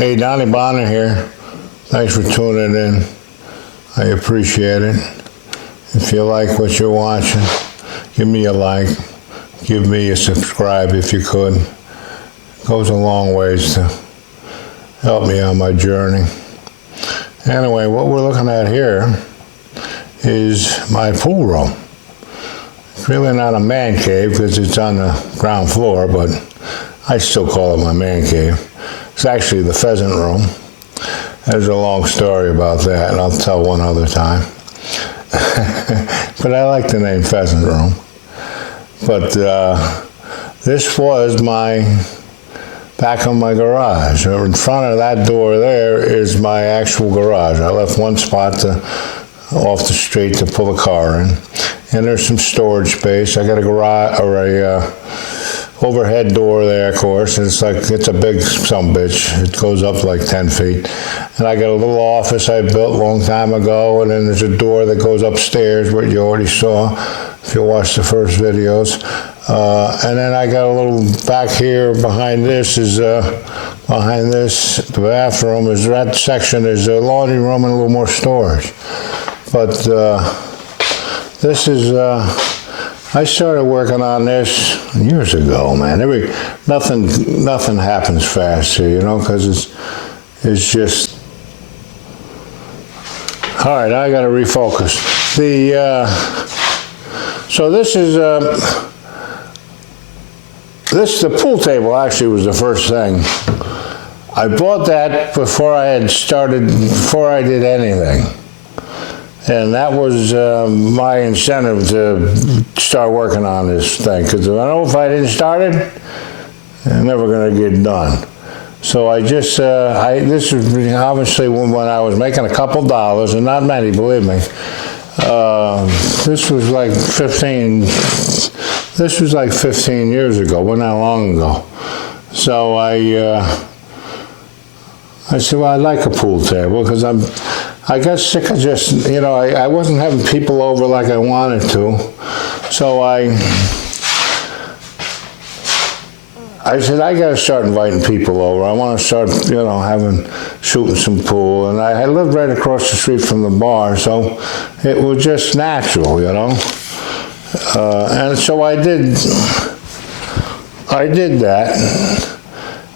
Hey, Donnie Bonner here. Thanks for tuning in. I appreciate it. If you like what you're watching, give me a like. Give me a subscribe if you could. It goes a long ways to help me on my journey. Anyway, what we're looking at here is my pool room. It's really not a man cave because it's on the ground floor, but I still call it my man cave. It's actually the Pheasant Room. There's a long story about that, and I'll tell one other time. But I like the name Pheasant Room. But this was my back of my garage. In front of that door there is my actual garage. I left one spot off the street to pull a car in, and there's some storage space. I got a garage or a overhead door there, of course. It's a big sumbitch. It goes up like 10 feet. And I got a little office I built a long time ago, and then there's a door that goes upstairs, what you already saw if you watched the first videos. And then I got a little back here behind this the bathroom is that section is a laundry room and a little more storage. But this is I started working on this years ago, man. Nothing happens fast here, you know, because it's just. All right, I got to refocus. So this is the pool table actually was the first thing. I bought that before I did anything. And that was my incentive to start working on this thing, because I know if I didn't start it, I'm never going to get done. So I just, this was obviously when I was making a couple dollars, and not many, believe me. This was like 15 years ago, wasn't that long ago. So I said, well, I'd like a pool table, because I got sick of just, you know, I wasn't having people over like I wanted to. So I said, I got to start inviting people over. I want to start, you know, shooting some pool. And I lived right across the street from the bar, so it was just natural, you know. And so I did that.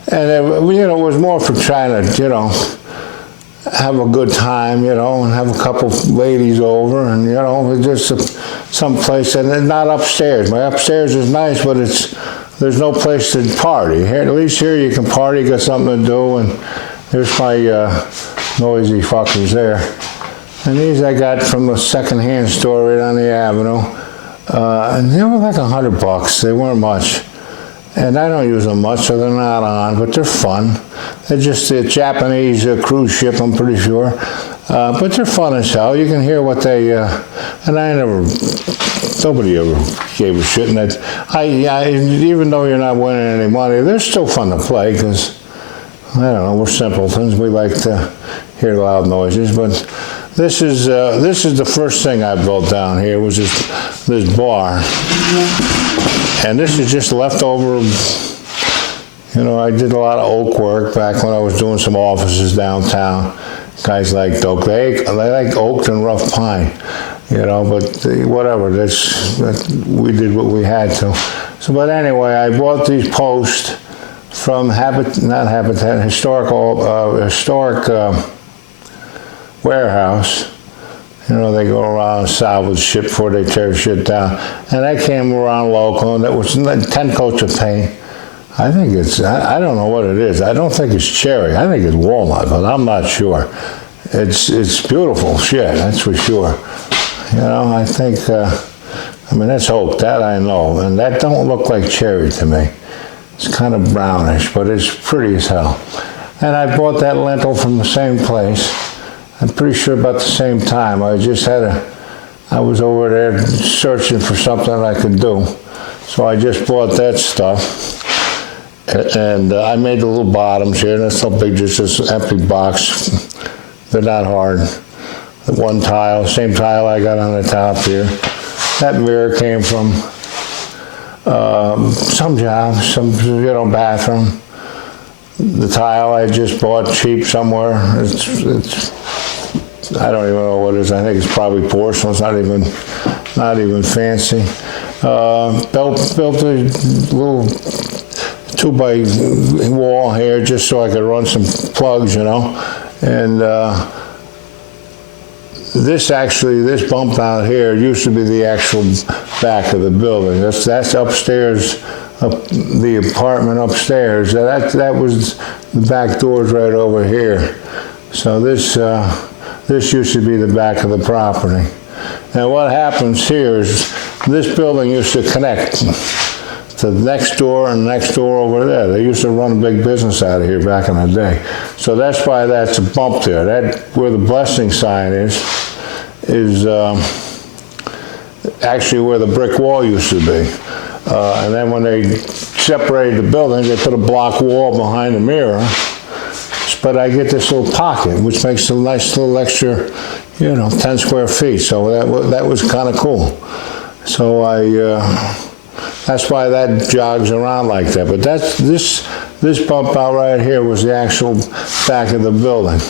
And it was more for trying to, you know, have a good time, you know, and have a couple ladies over, and, you know, just some place, and then not upstairs. My upstairs is nice, but there's no place to party. Here, at least here you can party, got something to do, and there's my noisy fuckers there. And these I got from a secondhand store right on the avenue, and they were like $100. They weren't much. And I don't use them much, so they're not on, but they're fun. They're just a Japanese cruise ship, I'm pretty sure. But they're fun as hell. You can hear what they, and nobody ever gave a shit. And even though you're not winning any money, they're still fun to play, because, I don't know, we're simpletons. We like to hear loud noises. But this is the first thing I built down here, was this bar. And this is just leftover, you know, I did a lot of oak work back when I was doing some offices downtown. Guys liked oak. They like oak and rough pine, you know, but whatever, we did what we had to. So, but anyway, I bought these posts from historic warehouse. You know, they go around and salvage shit before they tear shit down. And I came around local, and it was 10 coats of paint. I think I don't know what it is. I don't think it's cherry. I think it's walnut, but I'm not sure. It's beautiful shit, that's for sure. You know, I think, I mean, that's oak, that I know. And that don't look like cherry to me. It's kind of brownish, but it's pretty as hell. And I bought that lintel from the same place. I'm pretty sure about the same time. I was over there searching for something I could do. So I just bought that stuff. And I made the little bottoms here. That's no big, just this empty box. They're not hard. The one tile, same tile I got on the top here. That mirror came from some job, some, you know, bathroom. The tile I just bought cheap somewhere. It's I don't even know what it is. I think it's probably porcelain. It's not even fancy. Built a little 2x wall here just so I could run some plugs, you know. And this bump out here used to be the actual back of the building. That's upstairs, the apartment upstairs. That was the back doors right over here. So this used to be the back of the property. And what happens here is this building used to connect to the next door and the next door over there. They used to run a big business out of here back in the day. So that's why that's a bump there. That where the blessing sign is actually where the brick wall used to be. And then when they separated the building, they put a block wall behind the mirror. But I get this little pocket, which makes a nice little extra, 10 square feet. So that was kind of cool. So that's why that jogs around like that. But this bump out right here was the actual back of the building.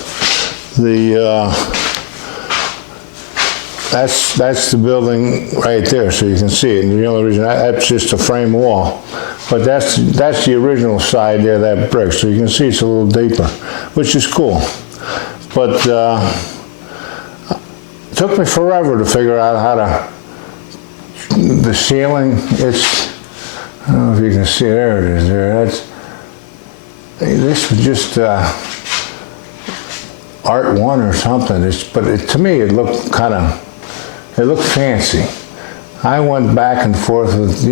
That's the building right there, so you can see it. And the only reason that's just a frame wall. But that's the original side there, that brick. So you can see it's a little deeper, which is cool. But it took me forever to figure out how to. The ceiling, I don't know if you can see, there it is there. This was just Art 1 or something. To me it looked it looked fancy. I went back and forth with,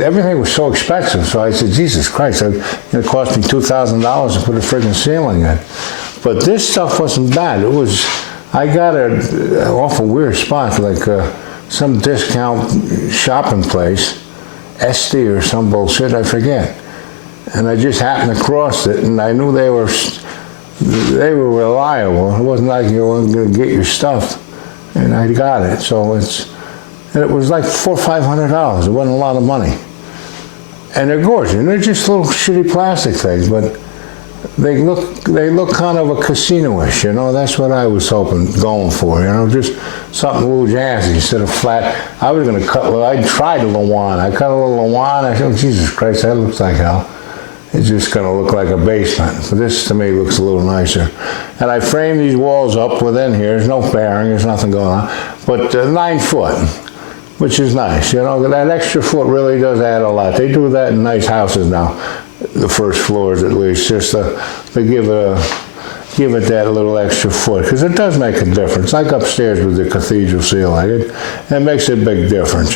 everything was so expensive, so I said, Jesus Christ, it cost me $2,000 to put a friggin' ceiling in. But this stuff wasn't bad. I got it off a weird spot, like some discount shopping place, SD or some bullshit, I forget. And I just happened to cross it, and I knew they were reliable. It wasn't like you weren't going to get your stuff, and I got it. So it was like $400 or $500. It wasn't a lot of money, and they're gorgeous. And they're just little shitty plastic things, but they look kind of a casino-ish. That's what I was going for. Just something a little jazzy instead of flat. I was going to I tried a Lawan. I cut a little Lawan. I said, oh, Jesus Christ, that looks like hell. It's just going to look like a basement. But this, to me, looks a little nicer. And I framed these walls up within here. There's no bearing. There's nothing going on. But 9 foot, which is nice. That extra foot really does add a lot. They do that in nice houses now, the first floors at least, just to give it that little extra foot. Because it does make a difference. Like upstairs with the cathedral ceiling. It makes a big difference,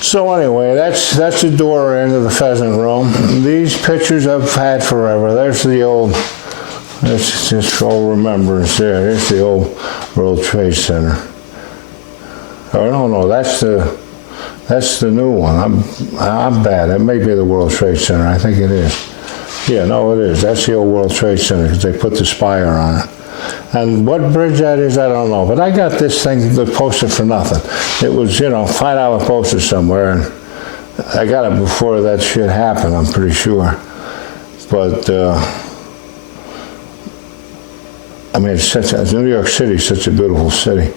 So anyway, that's the door into the Pheasant Room. These pictures I've had forever. There's just old remembrance there. There's the old World Trade Center. Oh no, that's the new one. I'm bad. That may be the World Trade Center. I think it is. Yeah, no, it is. That's the old World Trade Center because they put the spire on it. And what bridge that is, I don't know. But I got this thing, the poster, for nothing. It was, $5 poster somewhere, and I got it before that shit happened, I'm pretty sure. But, New York City is such a beautiful city.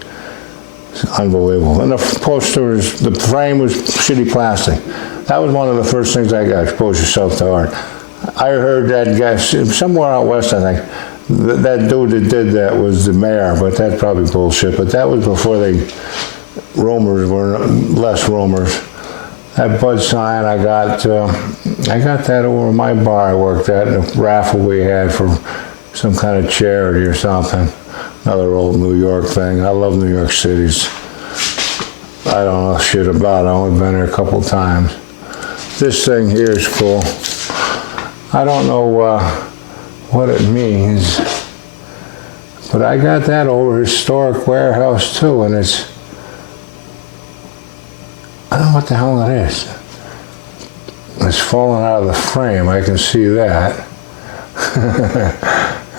It's unbelievable. And the frame was shitty plastic. That was one of the first things I got, expose yourself to art. I heard that guy, somewhere out west, I think, that dude that did that was the mayor, but that's probably bullshit. But that was before rumors were less rumors. That Bud sign I got that over my bar I worked at, in a raffle we had for some kind of charity or something. Another old New York thing. I love New York cities. I don't know shit about it. I've only been there a couple times. This thing here is cool. I don't know what it means, but I got that over historic warehouse too, and I don't know what the hell it is. It's falling out of the frame, I can see that.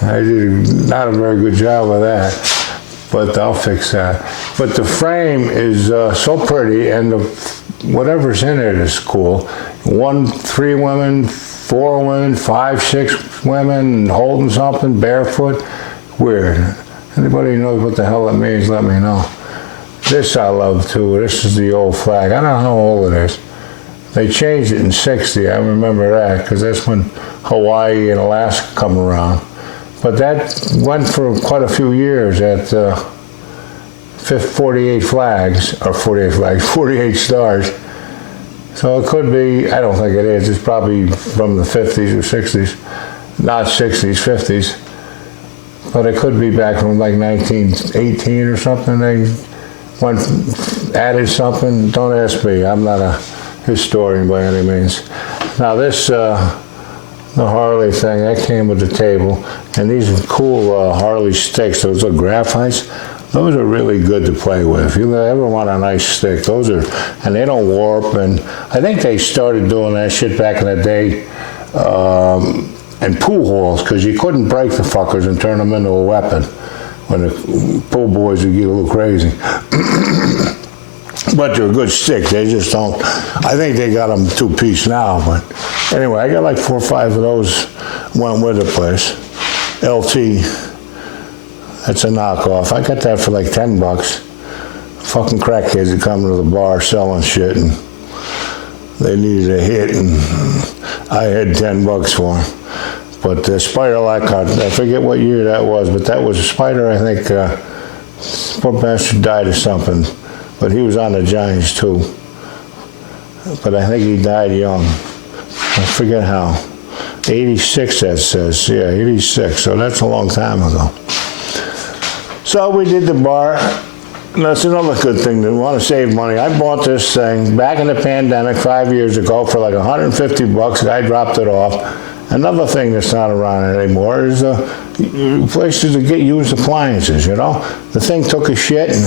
I did not a very good job of that, but I'll fix that. But the frame is so pretty, and whatever's in it is cool. 3 women, 4 women, 5, 6 women holding something barefoot. Weird. Anybody knows what the hell it means, let me know. This I love too. This is the old flag. I don't know how old it is. They changed it in '60. I remember that because that's when Hawaii and Alaska come around. But that went for quite a few years at 48 flags, or 48 flags, 48 stars. So it could be, I don't think it is, it's probably from the 50s or 60s. Not 60s, 50s. But it could be back from like 1918 or something. They added something. Don't ask me, I'm not a historian by any means. Now this, the Harley thing, that came with the table. And these are cool Harley sticks, those are graphites. Those are really good to play with. If you ever want a nice stick, those are, and they don't warp. And I think they started doing that shit back in the day in pool halls, because you couldn't break the fuckers and turn them into a weapon when the pool boys would get a little crazy. But they're a good stick. They just don't, I think they got them 2-piece now. But anyway, I got like 4 or 5 of those, went with the place. LT. That's a knockoff. I got that for like $10. Fucking crackheads that come to the bar selling shit, and they needed a hit, and I had $10 for them. But the Spider Lockhart, I forget what year that was, but that was a Spider, I think, poor bastard died of something, but he was on the Giants too. But I think he died young. I forget how. 86, that says. Yeah, 86, so that's a long time ago. So we did the bar. And that's another good thing. They want to save money. I bought this thing back in the pandemic 5 years ago for like $150. I dropped it off. Another thing that's not around anymore is places to get used appliances, you know. The thing took a shit and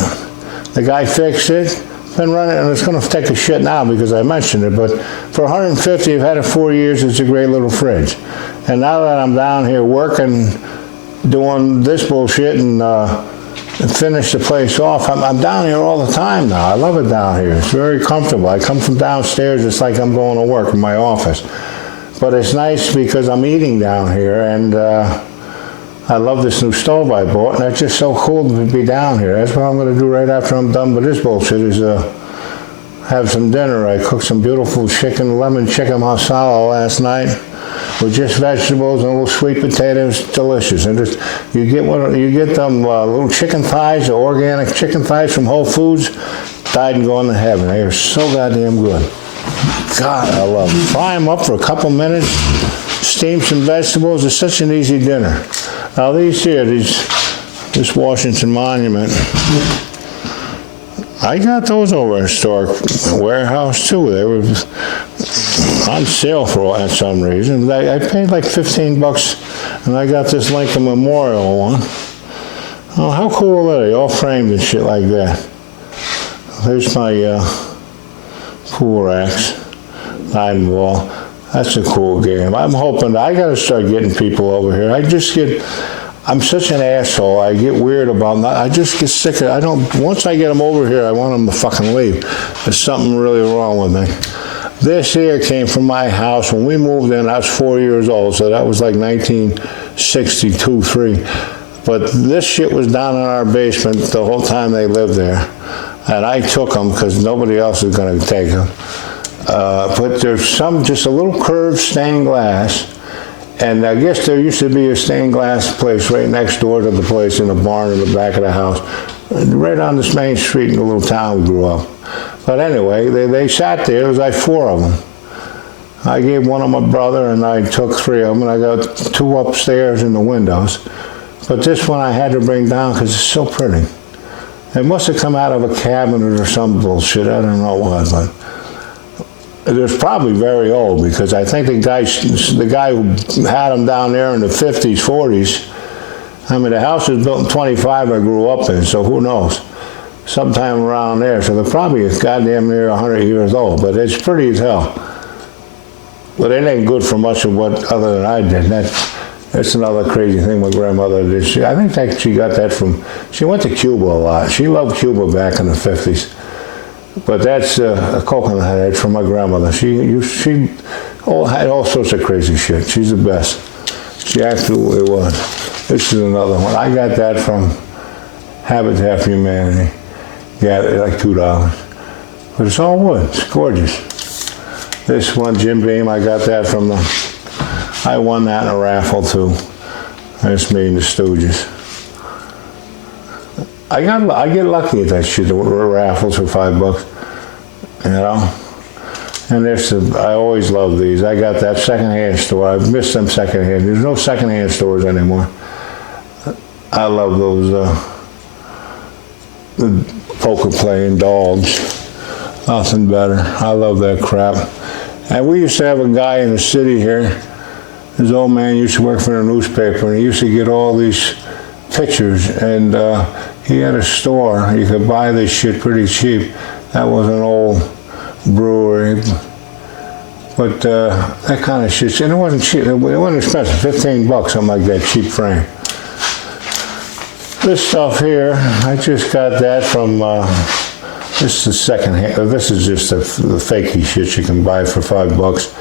the guy fixed it. Been running, and it's going to take a shit now because I mentioned it, but for $150, I've had it 4 years. It's a great little fridge. And now that I'm down here working, doing this bullshit and finish the place off, I'm down here all the time now. I love it down here. It's very comfortable. I come from downstairs, it's like I'm going to work in my office. But it's nice because I'm eating down here, and I love this new stove I bought, and it's just so cool to be down here. That's what I'm going to do right after I'm done with this bullshit, is have some dinner. I cooked some beautiful lemon chicken masala last night with just vegetables and little sweet potatoes. Delicious. And just, you get them little chicken thighs, the organic chicken thighs from Whole Foods, died and gone to heaven. They are so goddamn good. God, I love them. Fry them up for a couple minutes, steam some vegetables. It's such an easy dinner. Now these here, this Washington Monument, I got those over at Historic Warehouse too. They were on sale for at some reason. I paid like $15, and I got this Lincoln Memorial one. Oh, how cool are they? All framed and shit like that. There's my pool racks, 9 ball. That's a cool game. I'm hoping, I gotta start getting people over here. I'm such an asshole. I get weird about that. I just get sick of, once I get them over here, I want them to fucking leave. There's something really wrong with me. This here came from my house. When we moved in, I was 4 years old, so that was like 1962, 3. But this shit was down in our basement the whole time they lived there. And I took them because nobody else was gonna take them. But there's just a little curved stained glass, and I guess there used to be a stained glass place right next door to the place in the barn in the back of the house, right on this main street in the little town we grew up. But anyway, they sat there. There was like 4 of them. I gave one to my brother, and I took 3 of them, and I got 2 upstairs in the windows. But this one I had to bring down because it's so pretty. It must have come out of a cabinet or some bullshit. I don't know what, but it was probably very old because I think the guy who had them down there in the 50s, 40s, I mean, the house was built in 25 I grew up in, so who knows? Sometime around there. So they're probably goddamn near 100 years old, but it's pretty as hell. But it ain't good for much of what other than I did. That's another crazy thing my grandmother did. I think she got that from, she went to Cuba a lot. She loved Cuba back in the 50s. But that's a coconut head from my grandmother. She had all sorts of crazy shit. She's the best. She absolutely was. This is another one. I got that from Habitat for Humanity. Yeah, like $2. But it's all wood. It's gorgeous. This one, Jim Beam, I got that from I won that in a raffle too. That's me and the Stooges. I get lucky at that shit, the raffles for $5, you know. And I always love these. I got that secondhand store. I miss them secondhand. There's no secondhand stores anymore. I love those the poker playing dogs. Nothing better. I love that crap. And we used to have a guy in the city here. His old man used to work for the newspaper, and he used to get all these pictures, and he had a store. You could buy this shit pretty cheap. That was an old brewery, but that kind of shit, and it wasn't cheap. It wasn't expensive, $15, something like that, cheap frame. This stuff here, I just got that from, this is secondhand. This is just the fakey shit you can buy for $5.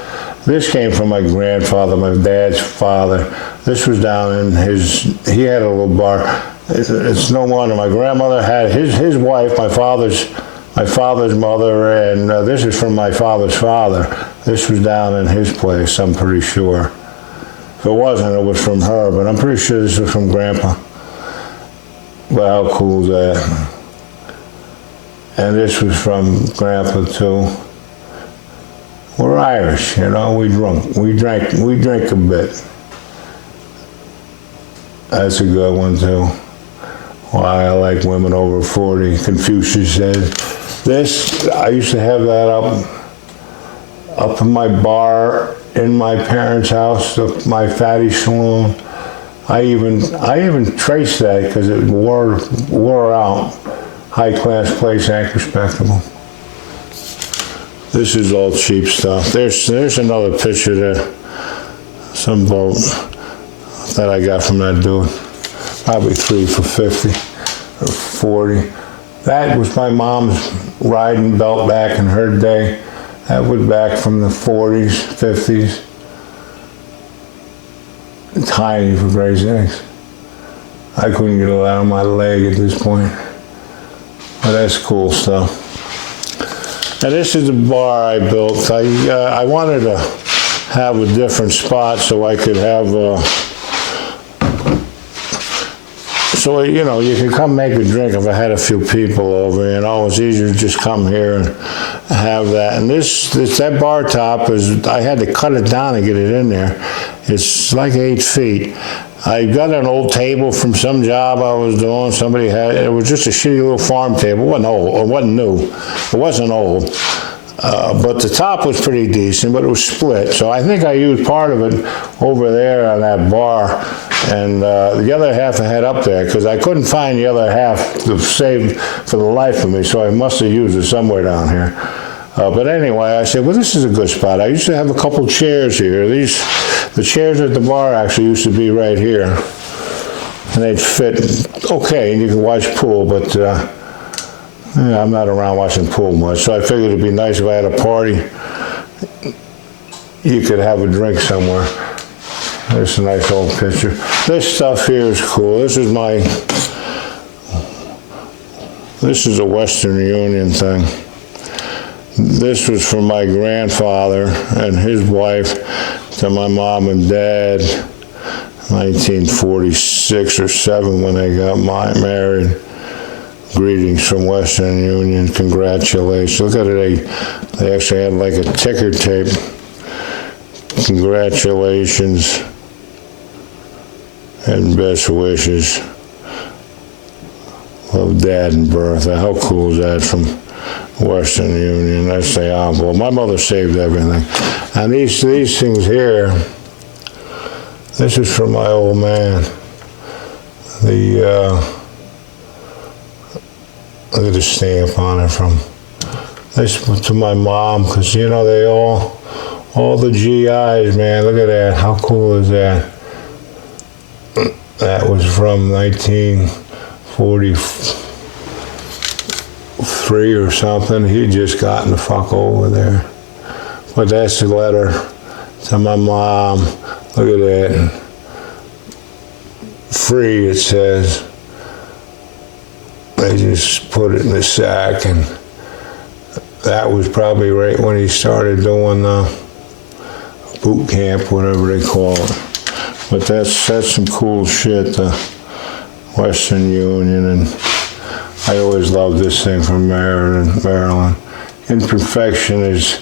This came from my grandfather, my dad's father. This was down in he had a little bar. It's no wonder. My grandmother had his wife, my father's mother, and this is from my father's father. This was down in his place, I'm pretty sure. If it wasn't, it was from her, but I'm pretty sure this was from Grandpa. But how cool is that? And this was from Grandpa too. We're Irish, you know, we drink a bit. That's a good one too. Why I like women over 40, Confucius says. This, I used to have that up in my bar in my parents' house, my fatty saloon. I even traced that because it wore out. High class place, act respectable. This is all cheap stuff. There's another picture there. Some boat that I got from that dude. Probably 3 for 50 or 40. That was my mom's riding belt back in her day. That was back from the 40s, 50s. Tiny for Gray's eggs. I couldn't get it out of my leg at this point. But that's cool stuff. And this is the bar I built. I wanted to have a different spot so I could have so you know, you could come make a drink if I had a few people over, you know. It's easier to just come here and have that. And that bar top is, I had to cut it down to get it in there. It's like 8 feet. I got an old table from some job I was doing. Somebody had it. Was just a shitty little farm table. It wasn't old. It wasn't new. It wasn't old. But the top was pretty decent, but it was split. So I think I used part of it over there on that bar, and the other half I had up there because I couldn't find the other half to save for the life of me. So I must have used it somewhere down here. But anyway, I said, well, this is a good spot. I used to have a couple chairs here. The chairs at the bar actually used to be right here. And they'd fit okay, and you can watch pool, but yeah, I'm not around watching pool much. So I figured it'd be nice if I had a party. You could have a drink somewhere. There's a nice old picture. This stuff here is cool. This is a Western Union thing. This was from my grandfather and his wife to my mom and dad, 1946 or 7 when they got married. Greetings from Western Union, congratulations. Look at it, they actually had like a ticker tape. Congratulations and best wishes. Love Dad and Bertha. How cool is that from Western Union? That's the envelope. My mother saved everything. And these things here, this is from my old man. Look at the stamp on it from this to my mom, because you know they all the GIs, man. Look at that. How cool is that? That was from 1940. 3 or something. He'd just gotten the fuck over there. But that's the letter to my mom. Look at that. Free, it says. They just put it in the sack, and that was probably right when he started doing boot camp, whatever they call it. But that's some cool shit, the Western Union, and I always loved this thing from Maryland. Imperfection is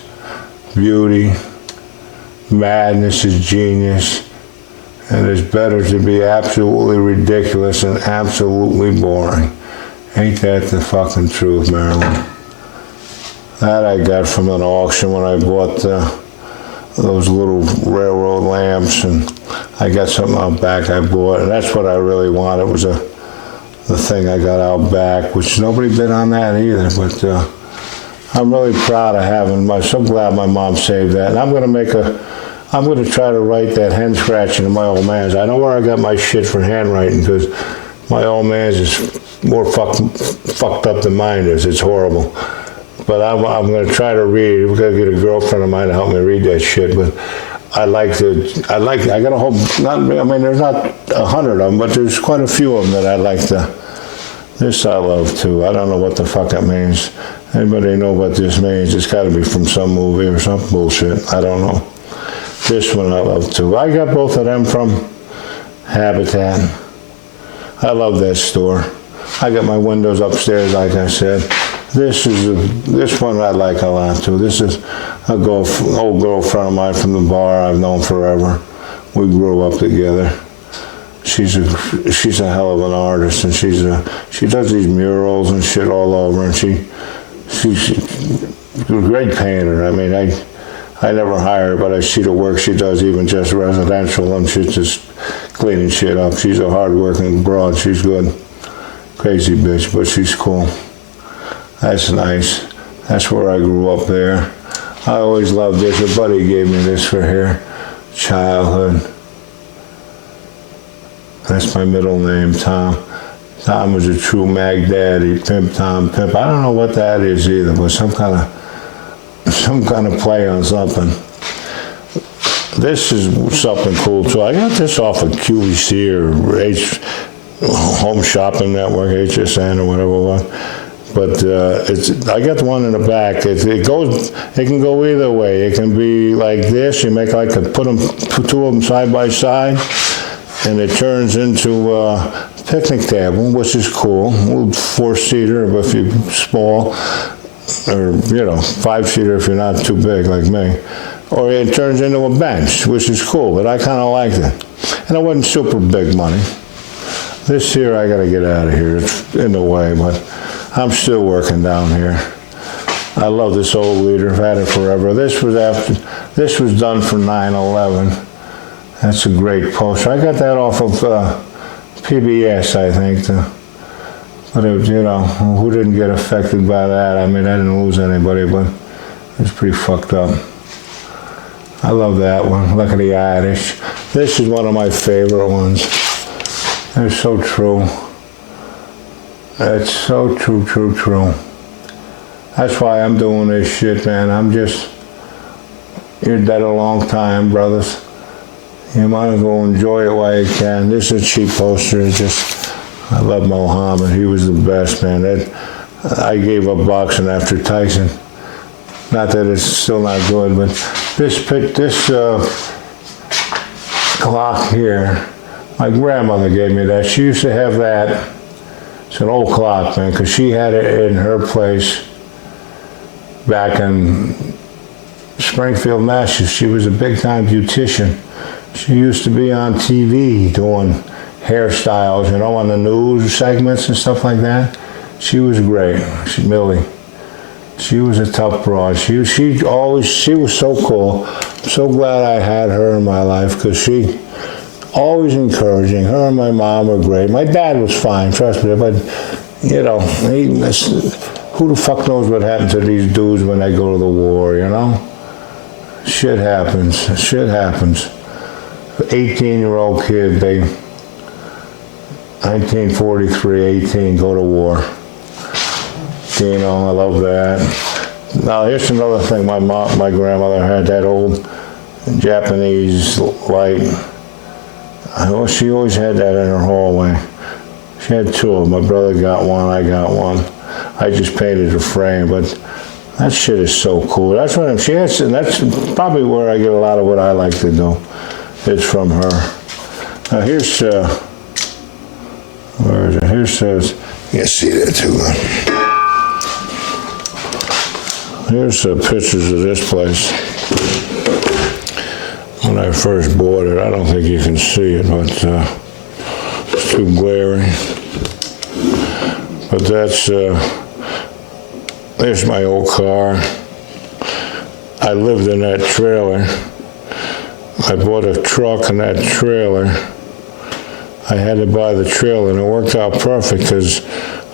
beauty, madness is genius, and it's better to be absolutely ridiculous than absolutely boring. Ain't that the fucking truth, Maryland? That I got from an auction when I bought those little railroad lamps, and I got something out back I bought, and that's what I really wanted, was the thing I got out back, which nobody bid on that either, but I'm really proud of having so glad my mom saved that, and I'm gonna try to write that hand scratching in my old man's. I know where I got my shit for handwriting, because my old man's is more fucked up than mine is. It's horrible. But I'm going to try to read. We're going to get a girlfriend of mine to help me read that shit. But I got a whole, there's not 100 of them, but there's quite a few of them that I like to, this I love too. I don't know what the fuck that means. Anybody know what this means? It's got to be from some movie or some bullshit. I don't know. This one I love too. I got both of them from Habitat. I love that store. I got my windows upstairs, like I said. This one I like a lot too. This is an old girlfriend of mine from the bar I've known forever. We grew up together. She's a hell of an artist, and she does these murals and shit all over, and she's a great painter. I mean, I never hire her, but I see the work she does, even just residential, and she's just cleaning shit up. She's a hard-working broad. She's good. Crazy bitch, but she's cool. That's nice. That's where I grew up there. I always loved this. A buddy gave me this for here. Childhood. That's my middle name, Tom. Tom was a true mag daddy, Pimp Tom Pimp. I don't know what that is either, but some kind of play on something. This is something cool too. I got this off of QVC or Home Shopping Network, HSN or whatever it was. But I got the one in the back. It can go either way. It can be like this. You make put two of them side by side, and it turns into a picnic table, which is cool. A little 4-seater, but if you're small, or 5-seater if you're not too big like me. Or it turns into a bench, which is cool. But I kind of liked it, and it wasn't super big money. This here, I got to get out of here. It's in the way, but I'm still working down here. I love this old leader. I've had it forever. This was done for 9/11. That's a great poster. I got that off of PBS, I think. But it was, who didn't get affected by that? I mean, I didn't lose anybody, but it's pretty fucked up. I love that one. Look at the Irish. This is one of my favorite ones. They're so true. It's so true, true, true. That's why I'm doing this shit, man. You're dead a long time, brothers. You might as well enjoy it while you can. This is a cheap poster. I love Muhammad. He was the best, man. I gave up boxing after Tyson. Not that it's still not good, but this clock here, my grandmother gave me that. She used to have that. It's an old clock, man, because she had it in her place back in Springfield, Mass. She was a big-time beautician. She used to be on TV doing hairstyles, on the news segments and stuff like that. She was great. Millie. She was a tough broad. She was so cool. I'm so glad I had her in my life, because she always encouraging. Her and my mom were great. My dad was fine, trust me, but who the fuck knows what happened to these dudes when they go to the war, Shit happens. 18-year-old kid, 1943, 18, go to war. Keno, I love that. Now here's another thing. My grandmother had that old Japanese light. Well, she always had that in her hallway. She had two of them. My brother got one, I got one. I just painted the frame, but that shit is so cool. That's what she has, and that's probably where I get a lot of what I like to do. It's from her. Now here's, where is it? Here's, you can see that too. Here's pictures of this place. When I first bought it, I don't think you can see it, but it's too glaring. But that's, there's my old car. I lived in that trailer. I bought a truck and that trailer. I had to buy the trailer, and it worked out perfect because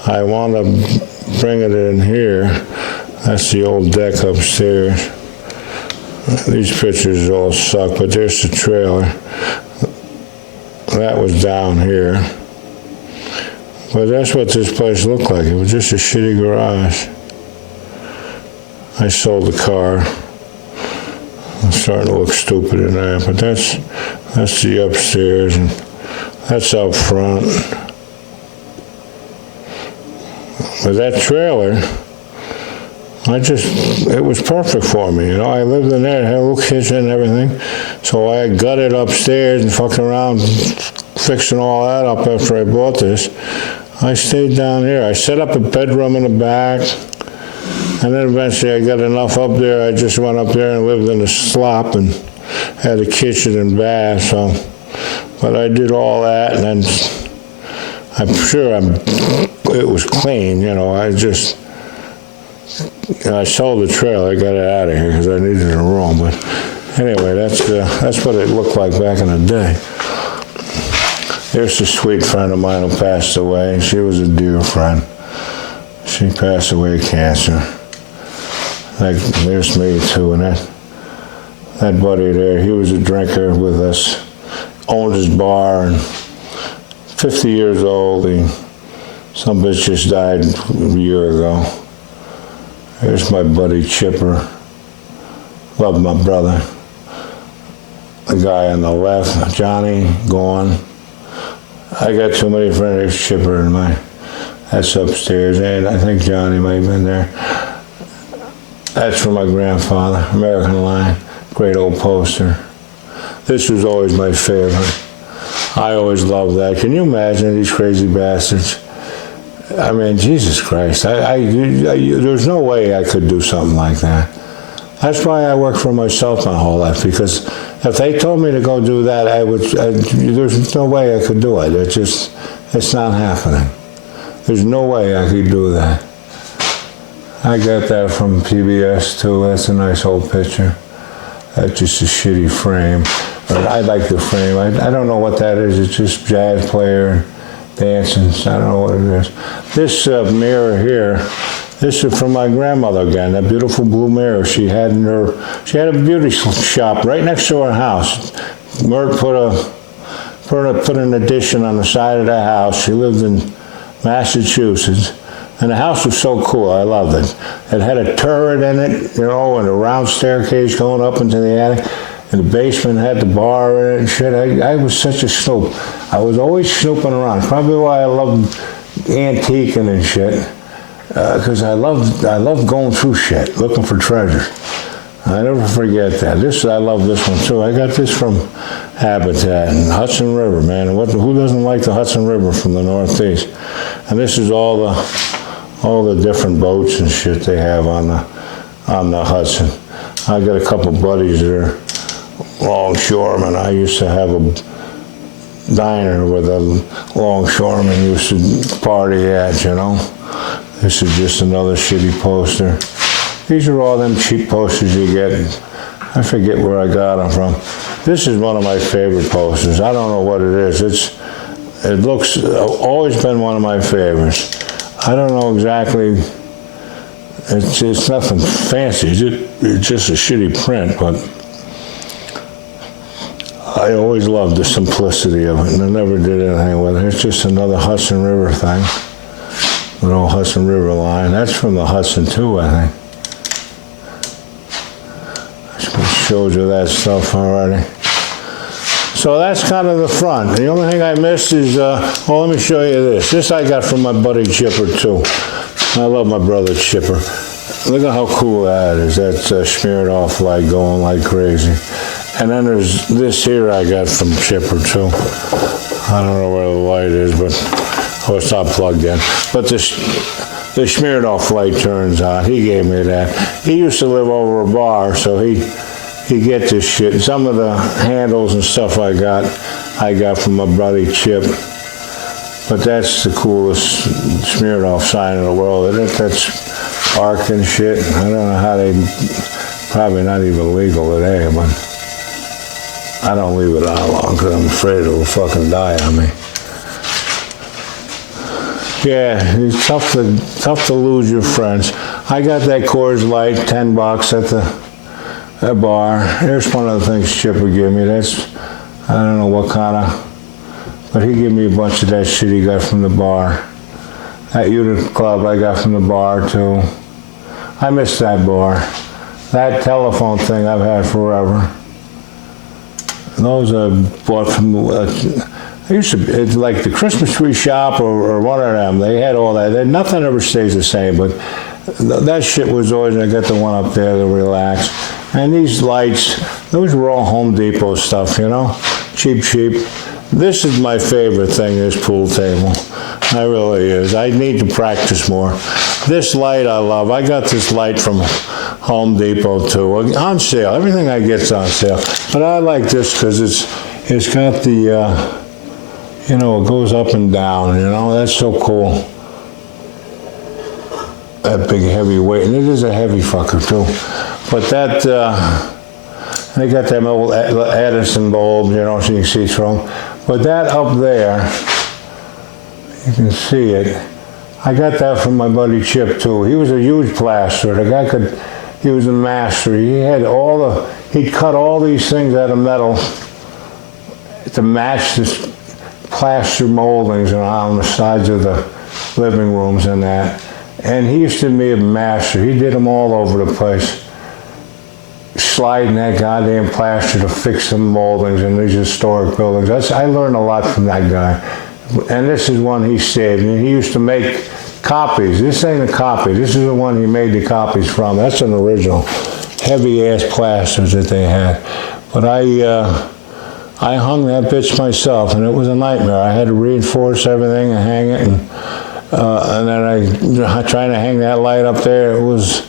I wound up bringing it in here. That's the old deck upstairs. These pictures all suck, but there's the trailer. That was down here. But that's what this place looked like. It was just a shitty garage. I sold the car. I'm starting to look stupid in there, but that's the upstairs, and that's out front. But that trailer, it was perfect for me, you know. I lived in there, had a little kitchen and everything. So I gutted upstairs and fucked around fixing all that up after I bought this. I stayed down here. I set up a bedroom in the back, and then eventually I got enough up there. I just went up there and lived in the slop and had a kitchen and bath, so. But I did all that, and then I'm sure it was clean, you know. I sold the trailer. I got it out of here because I needed a room. But anyway, that's what it looked like back in the day. There's a sweet friend of mine who passed away. She was a dear friend. She passed away of cancer. There's me too, and that buddy there, he was a drinker with us, owned his bar, and 50 years old. Some bitch just died a year ago. Here's my buddy Chipper. Love my brother. The guy on the left, Johnny, gone. I got too many friends. There's Chipper in that's upstairs, and I think Johnny might have been there. That's from my grandfather, American Line, great old poster. This was always my favorite. I always loved that. Can you imagine these crazy bastards? I mean, Jesus Christ, there's no way I could do something like that. That's why I worked for myself my whole life, because if they told me to go do that, there's no way I could do it. It's not happening. There's no way I could do that. I got that from PBS too. That's a nice old picture. That's just a shitty frame. I like the frame. I don't know what that is. It's just jazz player dancing. I don't know what it is. This mirror here, this is from my grandmother again. That beautiful blue mirror she had a beauty shop right next to her house. Mert put an addition on the side of the house. She lived in Massachusetts. And the house was so cool. I loved it. It had a turret in it, you know, and a round staircase going up into the attic. And the basement had the bar in it and shit. I was such a snoop. I was always snooping around. Probably why I loved antiquing and shit. Because I loved going through shit, looking for treasure. I never forget that. I love this one too. I got this from Habitat and Hudson River, man. Who doesn't like the Hudson River from the Northeast? And this is all the different boats and shit they have on the Hudson. I got a couple buddies that are longshoremen. I used to have a diner with a longshoreman used to party at, you know. This is just another shitty poster. These are all them cheap posters you get. I forget where I got them from. This is one of my favorite posters. I don't know what it is. It looks, always been one of my favorites. I don't know exactly, it's nothing fancy. It's just a shitty print, but I always loved the simplicity of it, and I never did anything with it. It's just another Hudson River thing. Little Hudson River line. That's from the Hudson too, I think. I showed you that stuff already. So that's kind of the front. The only thing I missed is, well, let me show you this. This I got from my buddy Chipper too. I love my brother Chipper. Look at how cool that is. That's smeared off light going like crazy. And then there's this here I got from Chipper too. I don't know where the light is, but oh, it's not plugged in. But the smeared off light turns on. He gave me that. He used to live over a bar, so he get this shit. Some of the handles and stuff I got from my buddy Chip. But that's the coolest smeared off sign in the world, isn't it? That's arc and shit. I don't know how they, probably not even legal today, but I don't leave it out long because I'm afraid it'll fucking die on me. Yeah, it's tough to lose your friends. I got that Coors Light, $10 at the bar. Here's one of the things Chip would give me. That's, I don't know what kind of, but he gave me a bunch of that shit he got from the bar. That Unit Club I got from the bar too. I miss that bar. That telephone thing I've had forever. Those I bought from, I used to, it's like the Christmas tree shop or one of them. They had all that. Nothing ever stays the same, but that shit was always, I got the one up there to relax. And these lights, those were all Home Depot stuff, you know? Cheap. This is my favorite thing, this pool table. It really is. I need to practice more. This light I love. I got this light from Home Depot too. On sale. Everything I get's on sale. But I like this because it's got the, you know, it goes up and down, you know? That's so cool. That big heavy weight. And it is a heavy fucker too. But that, they got them old Edison bulbs, you know, so you can see through them. But that up there, you can see it. I got that from my buddy Chip too. He was a huge plasterer. The guy he was a master. He had he'd cut all these things out of metal to match this plaster moldings on the sides of the living rooms and that. And he used to be a master. He did them all over the place. Sliding that goddamn plaster to fix some moldings in these historic buildings. I learned a lot from that guy. And this is one he saved. And he used to make copies. This ain't a copy. This is the one he made the copies from. That's an original. Heavy-ass plasters that they had. But I hung that bitch myself, and it was a nightmare. I had to reinforce everything and hang it. And then I trying to hang that light up there. It was